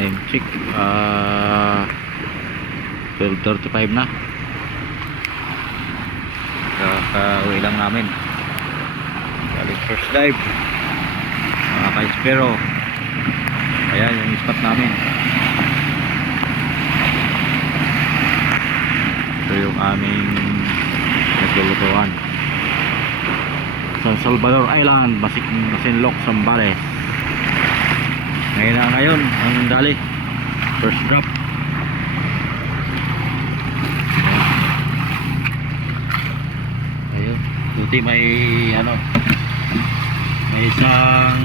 time check 12:35 na. Kakauwi lang namin galing first dive mga ka-Espero. Ayan yung spot namin. Ito yung aming naglulutuan. San Salvador Island, Masinloc, Zambales. Ngayon ang dali first drop. Ayun, buti may may isang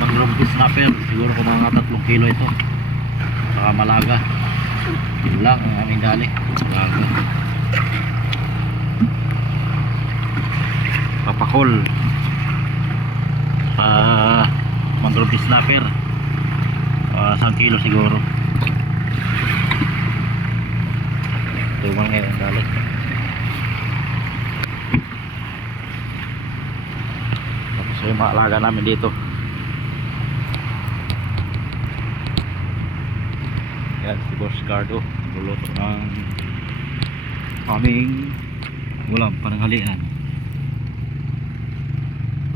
mangrove snapper, siguro kung mga 3 kilo ito, saka malaga. Yun lang ang aming dali, malaga. Papakol mangrove snapper, 1 kilo siguro. Tuman ngayon ang dali. Tapos yung mga alaga namin dito. Yan si Boss Cardo, luluto ng aming ulam pananghalian.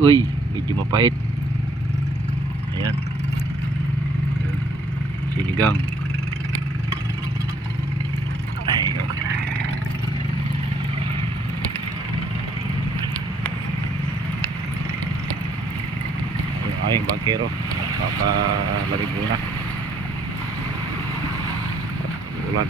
Uy, medyo mapait. Ayan, sinigang. Ay, okay na. Yung aking bangkero papalamig muna, ulan.